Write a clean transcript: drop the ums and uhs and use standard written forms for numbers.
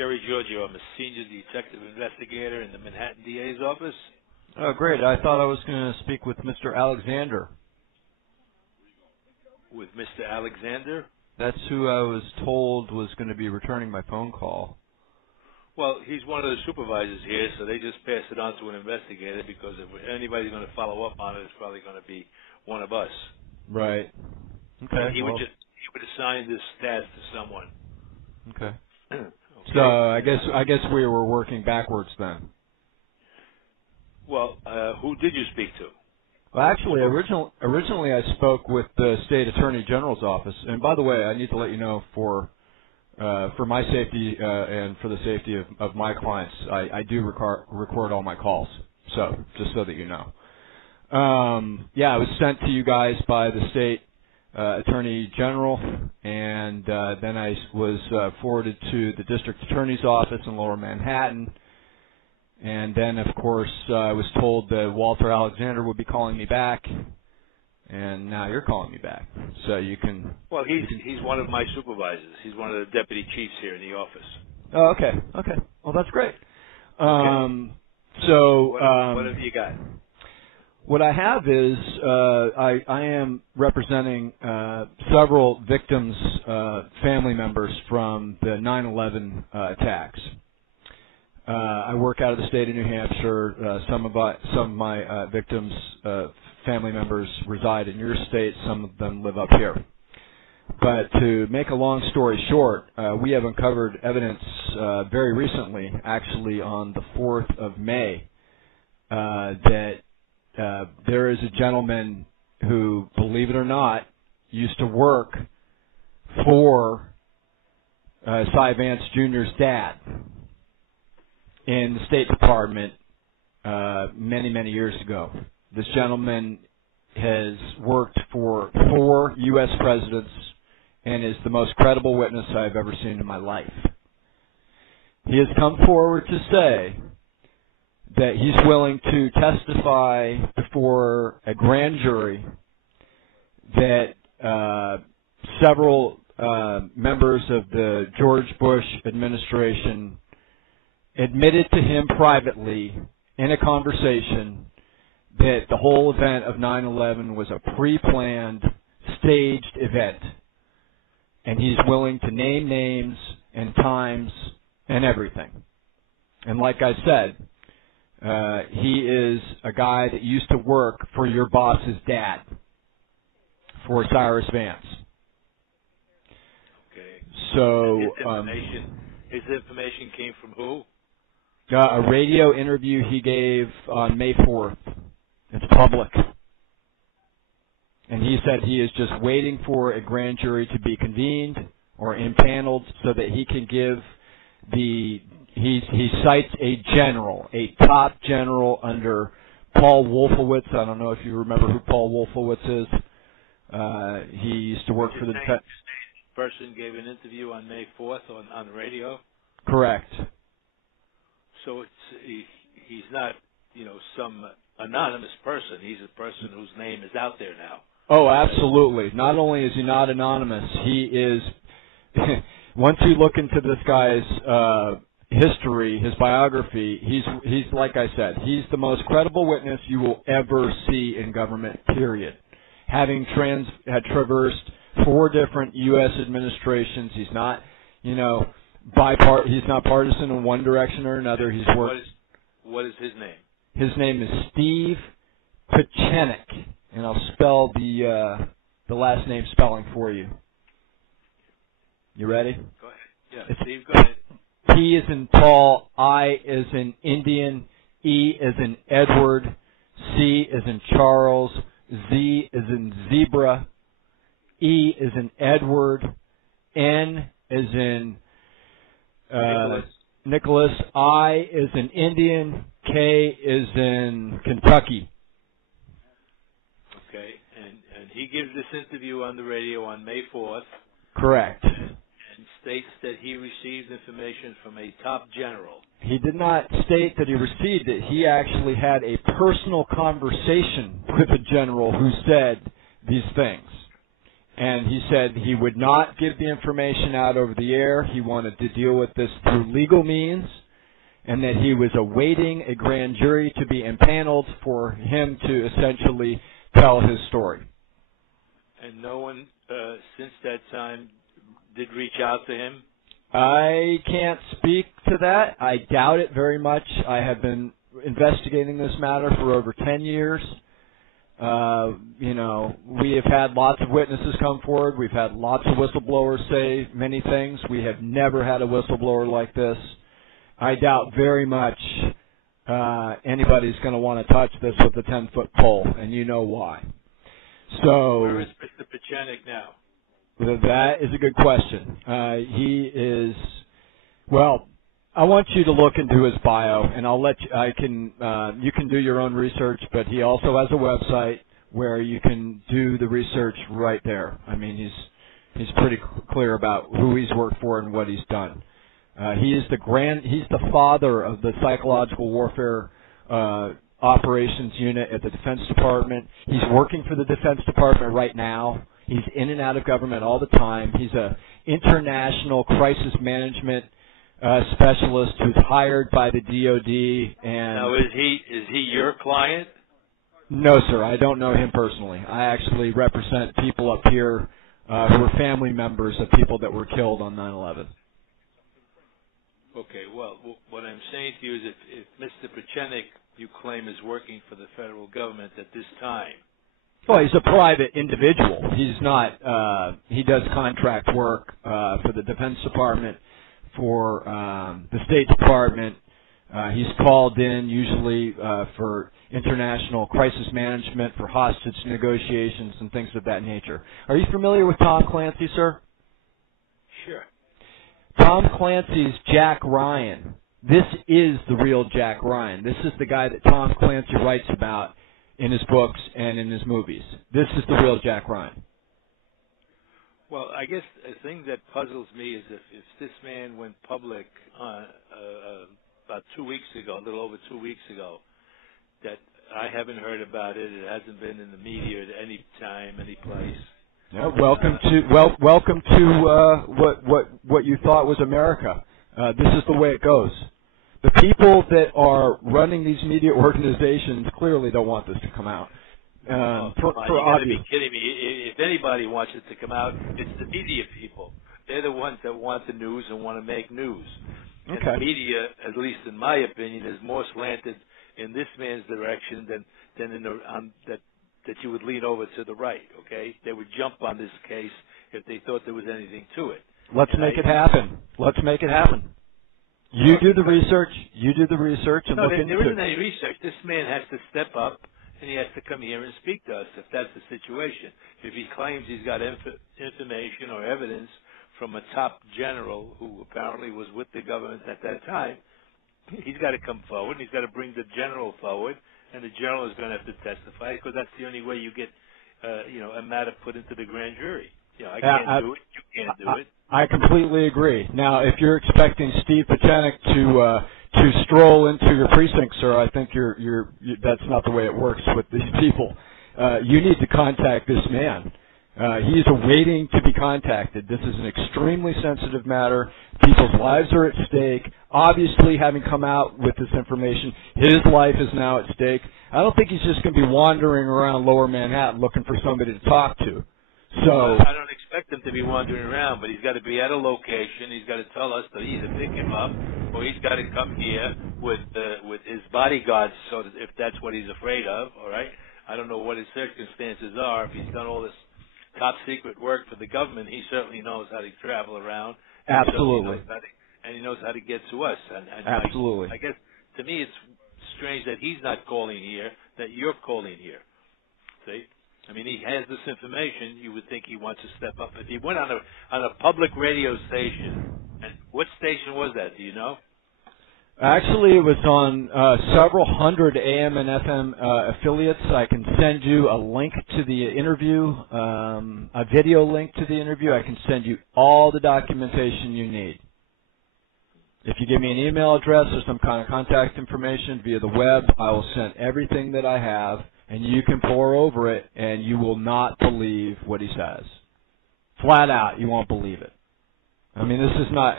Jerry Giorgio. I'm a senior detective investigator in the Manhattan DA's office. Oh, great. I thought I was going to speak with Mr. Alexander. With Mr. Alexander? That's who I was told was going to be returning my phone call. Well, he's one of the supervisors here, so they just pass it on to an investigator because if anybody's going to follow up on it, it's probably going to be one of us. Right. Okay. He would assign this task to someone. Okay. Okay. So I guess we were working backwards then. Well, who did you speak to? Well, actually, originally I spoke with the State Attorney General's office. And by the way, I need to let you know for my safety and for the safety of my clients, I do record all my calls. So just so that you know. Yeah, I was sent to you guys by the State Attorney General, and then I was forwarded to the District Attorney's office in Lower Manhattan. And then, of course, I was told that Walter Alexander would be calling me back, and now you're calling me back. So you can... Well, he's one of my supervisors. He's one of the deputy chiefs here in the office. Oh, okay. Okay. Well, that's great. Okay. So... what have you got? What I have is I am representing several victims' family members from the 9/11 attacks. I work out of the state of New Hampshire. Some of my victims' family members reside in your state. Some of them live up here. But to make a long story short, we have uncovered evidence very recently, actually on the 4th of May, that there is a gentleman who, believe it or not, used to work for Cy Vance Jr.'s dad in the State Department many, many years ago. This gentleman has worked for 4 U.S. presidents and is the most credible witness I've ever seen in my life. He has come forward to say that he's willing to testify before a grand jury that several members of the George Bush administration admitted to him privately in a conversation that the whole event of 9/11 was a pre-planned, staged event. And he's willing to name names and times and everything. And like I said, he is a guy that used to work for your boss's dad, for Cyrus Vance. Okay. So his information came from who? A radio interview he gave on May 4th. It's public. And he said he is just waiting for a grand jury to be convened or impaneled so that he can give he cites a general, a top general under Paul Wolfowitz. I don't know if you remember who Paul Wolfowitz is. He used to work for the defense. Person gave an interview on May 4th on the radio? Correct. So he's not, some anonymous person. He's a person whose name is out there now. Oh, absolutely. Not only is he not anonymous, he is, once you look into this guy's history, his biography, he's like I said, he's the most credible witness you will ever see in government, period. Having traversed 4 different U.S. administrations, he's not, he's not partisan in one direction or another. He's worked. What is his name? His name is Steve Pieczenik, and I'll spell the last name spelling for you. You ready? Go ahead. Yeah, Steve, go ahead. P is in Paul, I is in Indian, E is in Edward, C is in Charles, Z is in Zebra, E is in Edward, N is in Nicholas, I is in Indian, K is in Kentucky. Okay, and he gives this interview on the radio on May 4th. Correct. And states that he received information from a top general. He did not state that he received it. He actually had a personal conversation with a general who said these things. And he said he would not give the information out over the air. He wanted to deal with this through legal means, and that he was awaiting a grand jury to be empaneled for him to essentially tell his story. And no one since that time did reach out to him? I can't speak to that. I doubt it very much. I have been investigating this matter for over 10 years. We have had lots of witnesses come forward. We've had lots of whistleblowers say many things. We have never had a whistleblower like this. I doubt very much anybody's going to want to touch this with a 10-foot pole, and you know why. So, where is Mr. Pieczenik now? That is a good question. He is, well, I want you to look into his bio, and I'll let you, you can do your own research, but he also has a website where you can do the research right there. I mean, he's pretty clear about who he's worked for and what he's done. He's the father of the psychological warfare operations unit at the Defense Department. He's working for the Defense Department right now. He's in and out of government all the time. He's a international crisis management specialist who's hired by the DOD. And now, is he your client? No, sir. I don't know him personally. I actually represent people up here who are family members of people that were killed on 9/11. Okay. Well, what I'm saying to you is, if Mr. Pieczenik, you claim, is working for the federal government at this time. Well, he's a private individual. He's not. He does contract work for the Defense Department, for the State Department. He's called in usually for international crisis management, for hostage negotiations and things of that nature. Are you familiar with Tom Clancy, sir? Sure. Tom Clancy's Jack Ryan. This is the real Jack Ryan. This is the guy that Tom Clancy writes about in his books and in his movies. This is the real Jack Ryan. Well, I guess a thing that puzzles me is if this man went public about 2 weeks ago, a little over 2 weeks ago, that I haven't heard about it. It hasn't been in the media at any time, any place. Yeah, welcome to what you thought was America. This is the way it goes. The people that are running these media organizations clearly don't want this to come out. You gotta be kidding me. If anybody wants it to come out, it's the media people. They're the ones that want the news and want to make news. Okay. And the media, at least in my opinion, is more slanted in this man's direction than in that you would lean over to the right. Okay, they would jump on this case if they thought there was anything to it. Let's make it happen. Let's make it happen. You do the research. You do the research and look into it. No, there isn't any research. This man has to step up, and he has to come here and speak to us if that's the situation. If he claims he's got information or evidence from a top general who apparently was with the government at that time, he's got to come forward, and he's got to bring the general forward, and the general is going to have to testify, because that's the only way you get a matter put into the grand jury. I can't do it. You can't do it. I completely agree. Now, if you're expecting Steve Pieczenik to stroll into your precinct, sir, I think that's not the way it works with these people. You need to contact this man. He is awaiting to be contacted. This is an extremely sensitive matter. People's lives are at stake. Obviously, having come out with this information, his life is now at stake. I don't think he's just going to be wandering around Lower Manhattan looking for somebody to talk to. So I don't expect him to be wandering around, but he's got to be at a location. He's got to tell us to either pick him up, or he's got to come here with his bodyguards, so that if that's what he's afraid of. All right, I don't know what his circumstances are. If he's done all this top secret work for the government, he certainly knows how to travel around. Absolutely. And he knows how to get to us. And absolutely. I guess to me it's strange that he's not calling here, that you're calling here. See? I mean, he has this information. You would think he wants to step up. If he went on a public radio station, and what station was that? Do you know? Actually, it was on several hundred AM and FM affiliates. I can send you a link to the interview, a video link to the interview. I can send you all the documentation you need. If you give me an email address or some kind of contact information via the web, I will send everything that I have, and you can pore over it, and you will not believe what he says. flat out, you won't believe it. I mean, this is not.